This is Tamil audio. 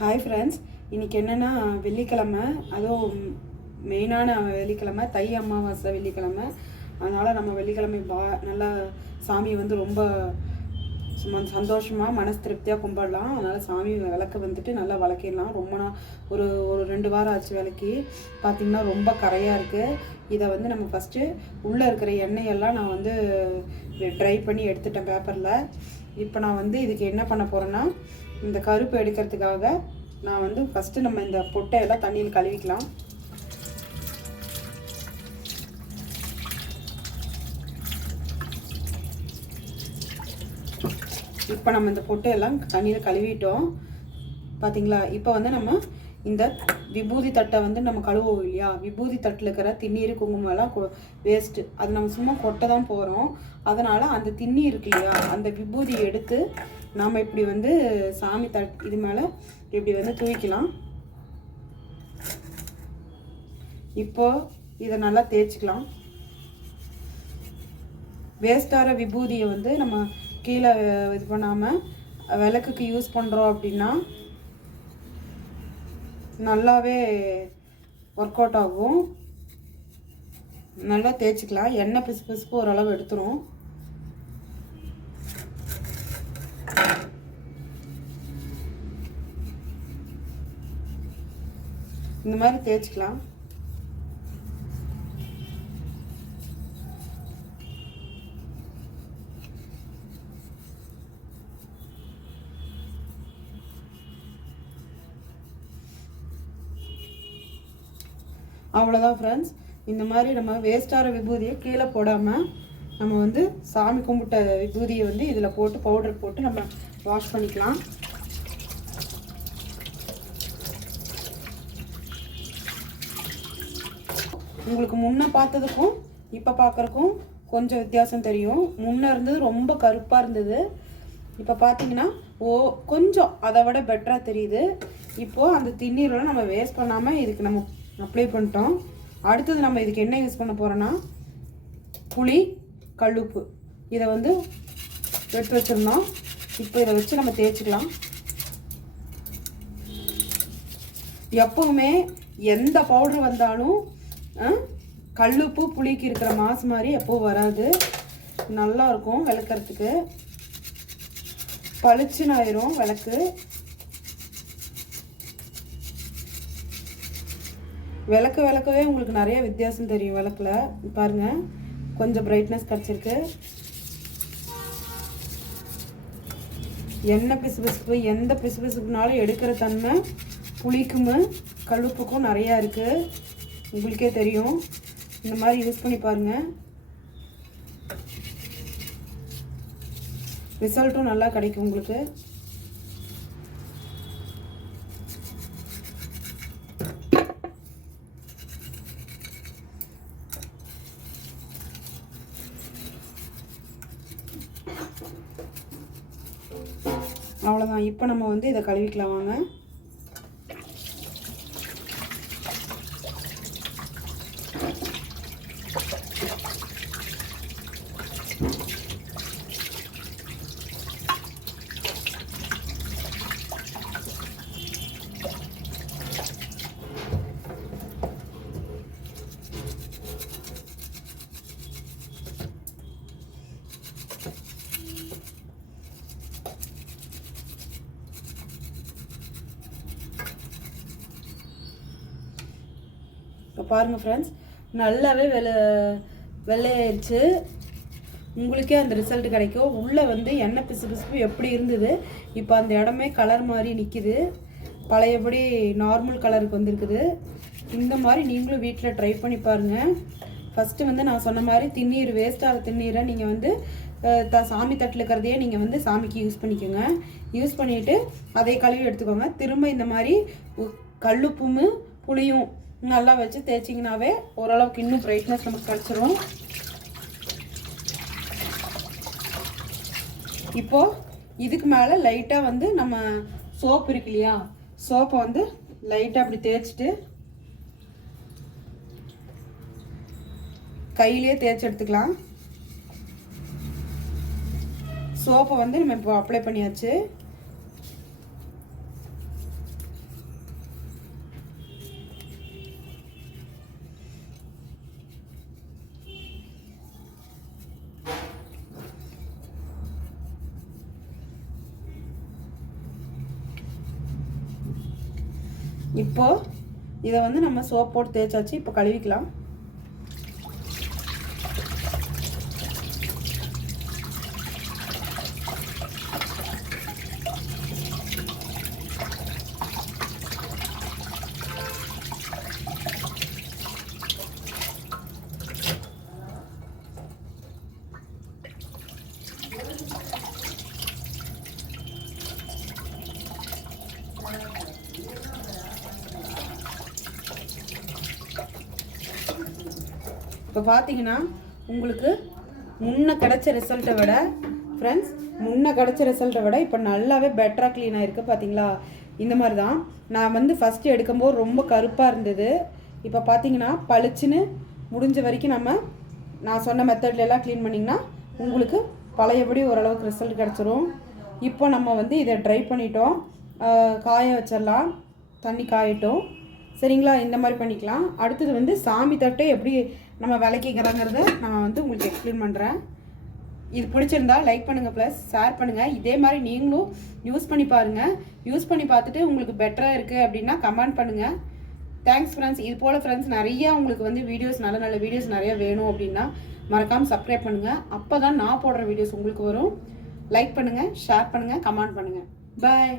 ஹாய் ஃப்ரெண்ட்ஸ், இன்றைக்கி என்னென்னா வெள்ளிக்கிழமை, அதுவும் மெயினான வெள்ளிக்கிழமை, தை அமாவாசை வெள்ளிக்கிழமை. அதனால் நம்ம வெள்ளிக்கிழமை நல்லா சாமியை வந்து ரொம்ப சந்தோஷமாக மனசு திருப்தியாக கும்பிடலாம். அதனால் சாமி விளக்கு வந்துட்டு நல்லா விளக்கிடலாம். ரொம்ப ஒரு ஒரு 2 வாரம் ஆச்சு விளக்கி. பார்த்திங்கன்னா ரொம்ப கரையாக இருக்குது. இதை வந்து நம்ம ஃபஸ்ட்டு உள்ளே இருக்கிற எண்ணெயெல்லாம் நான் வந்து ட்ரை பண்ணி எடுத்துட்டேன் பேப்பரில். இப்போ நான் வந்து இதுக்கு என்ன பண்ண போகிறேன்னா, இந்த கருப்பு எடுக்கிறதுக்காக நான் வந்து ஃபஸ்ட்டு நம்ம இந்த பொட்டையெல்லாம் தண்ணியில் கழுவிக்கலாம். இப்போ நம்ம இந்த பொட்டையெல்லாம் தண்ணியில் கழுவிட்டோம் பார்த்தீங்களா. இப்போ வந்து நம்ம இந்த விபூதி தட்டை வந்து நம்ம கழுவோம் இல்லையா, விபூதி தட்டில் இருக்கிற திண்ணீர் குங்குமம் எல்லாம் வேஸ்ட்டு, அது நம்ம சும்மா கொட்டை தான் போகிறோம். அதனால் அந்த திண்ணீர் இருக்கு இல்லையா, அந்த விபூதி எடுத்து நாம் இப்படி வந்து சாமி இது மேலே இப்படி வந்து தூக்கிக்கலாம். இப்போ இதை நல்லா தேய்ச்சிக்கலாம். வேஸ்டார விபூதியை வந்து நம்ம கீழே இது பண்ணாமல் விளக்குக்கு யூஸ் பண்ணுறோம் அப்படின்னா நல்லாவே ஒர்க் அவுட் ஆகும். நல்லா தேய்ச்சிக்கலாம். எண்ணெய் பிசுப்பு ஓரளவு எடுத்துரும். இந்த மாதிரி தேய்ச்சிக்கலாம். அவ்வளோதான் ஃப்ரெண்ட்ஸ். இந்த மாதிரி நம்ம வேஸ்டார விபூதியை கீழே போடாமல் நம்ம வந்து சாமி கும்பிட்ட விபூதியை வந்து இதில் போட்டு பவுடர் போட்டு நம்ம வாஷ் பண்ணிக்கலாம். உங்களுக்கு முன்ன பார்த்ததுக்கும் இப்போ பார்க்குறக்கும் கொஞ்சம் வித்தியாசம் தெரியும். முன்னே இருந்தது ரொம்ப கருப்பாக இருந்தது. இப்போ பார்த்தீங்கன்னா கொஞ்சம் அதை விட பெட்டராக தெரியுது. இப்போது அந்த திண்ணீரெல்லாம் நம்ம வேஸ்ட் பண்ணாமல் இதுக்கு நம்ம அப்ளை பண்ணிட்டோம். அடுத்தது நம்ம இதுக்கு என்ன யூஸ் பண்ண போகிறோன்னா, புளி கல்லுப்பு இதை வந்து எடுத்து வச்சிருந்தோம். இப்போ இதை வச்சு நம்ம தேய்ச்சிக்கலாம். எப்பவுமே எந்த பவுடர் வந்தாலும் கல்லுப்பு புளிக்கு இருக்கிற மாசு மாதிரி எப்பவும் வராது. நல்லா இருக்கும் விளக்கறதுக்கு, பளிச்சுன்னு ஆயிரும் விளக்கு. விளக்கவே உங்களுக்கு நிறைய வித்தியாசம் தெரியும். விளக்கில் பாருங்கள், கொஞ்சம் பிரைட்னஸ் கிடச்சிருக்கு. எண்ணெய் பிசுபிசுப்பு எந்த பிசுபிசுப்புனாலும் எடுக்கிற தன்மை புளிக்கும் கல்லுப்புக்கும் நிறையா இருக்குது. உங்களுக்கே தெரியும். இந்த மாதிரி யூஸ் பண்ணி பாருங்கள். ரிசல்ட்டும் நல்லா கிடைக்கும் உங்களுக்கு. அவ்வளோதான். இப்போ நம்ம வந்து இதை கழுவிக்கலாம் வாங்க. இப்போ பாருங்கள் ஃப்ரெண்ட்ஸ், நல்லாவே வெள்ளையாயிடுச்சு. உங்களுக்கே அந்த ரிசல்ட் கிடைக்கும். உள்ளே வந்து எண்ணெய் பிசுப்பு எப்படி இருந்தது, இப்போ அந்த இடமே கலர் மாதிரி நிற்கிது. பழையபடி நார்மல் கலருக்கு வந்துருக்குது. இந்த மாதிரி நீங்களும் வீட்டில் ட்ரை பண்ணி பாருங்கள். ஃபஸ்ட்டு வந்து நான் சொன்ன மாதிரி திண்ணீர், வேஸ்டாக திண்ணீரை நீங்கள் வந்து சாமி தட்டில் இருக்கிறதையே நீங்கள் வந்து சாமிக்கு யூஸ் பண்ணிக்கோங்க. யூஸ் பண்ணிவிட்டு அதை கழுவி எடுத்துக்கோங்க. திரும்ப இந்த மாதிரி கல்லுப்பும் புளியும் நல்லா வச்சு தேய்ச்சிங்கனாவே ஓரளவுக்கு இன்னும் பிரைட்னஸ் நமக்கு கிடச்சிரும். இப்போது இதுக்கு மேலே லைட்டாக வந்து நம்ம சோப்பு இருக்கு இல்லையா, சோப்பை வந்து லைட்டாக அப்படி தேய்ச்சிட்டு கையிலே தேய்ச்சி எடுத்துக்கலாம். சோப்பை வந்து நம்ம இப்போ அப்ளை பண்ணியாச்சு. இப்போது இதை வந்து நம்ம சோப் போட்டு தேய்ச்சாச்சு. இப்போ கழுவிக்கலாம். இப்போ பார்த்தீங்கன்னா உங்களுக்கு முன்ன கிடைச்ச ரிசல்ட்டை விட ஃப்ரெண்ட்ஸ் இப்போ நல்லாவே பெட்டராக க்ளீன் ஆகிருக்கு. பார்த்தீங்களா? இந்த மாதிரி தான் நான் வந்து ஃபஸ்ட்டு எடுக்கும்போது ரொம்ப கருப்பாக இருந்தது. இப்போ பார்த்தீங்கன்னா பளிச்சுன்னு முடிஞ்ச வரைக்கும் நான் சொன்ன மெத்தட்லாம் க்ளீன் பண்ணிங்கன்னா உங்களுக்கு பழையபடி ஓரளவுக்கு ரிசல்ட் கிடச்சிரும். இப்போ நம்ம வந்து இதை ட்ரை பண்ணிட்டோம். காய வச்சிடலாம். தண்ணி காயட்டும். சரிங்களா? இந்த மாதிரி பண்ணிக்கலாம். அடுத்தது வந்து சாமி தட்டை எப்படி நம்ம விளக்கிக்கிறோங்கிறத நான் வந்து உங்களுக்கு எக்ஸ்பிளைன் பண்ணுறேன். இது பிடிச்சிருந்தா லைக் பண்ணுங்கள், ப்ளஸ் ஷேர் பண்ணுங்கள். இதே மாதிரி நீங்களும் யூஸ் பண்ணி பாருங்கள். யூஸ் பண்ணி பார்த்துட்டு உங்களுக்கு பெட்டராக இருக்குது அப்படின்னா கமெண்ட் பண்ணுங்கள். Thanks friends. இது போல் ஃப்ரெண்ட்ஸ் நிறையா உங்களுக்கு வந்து வீடியோஸ் நல்ல வீடியோஸ் நிறையா வேணும் அப்படின்னா மறக்காமல் சப்ஸ்கிரைப் பண்ணுங்கள். அப்போ தான் நான் போடுற வீடியோஸ் உங்களுக்கு வரும். லைக் பண்ணுங்கள், ஷேர் பண்ணுங்கள், கமெண்ட் பண்ணுங்கள். பாய்.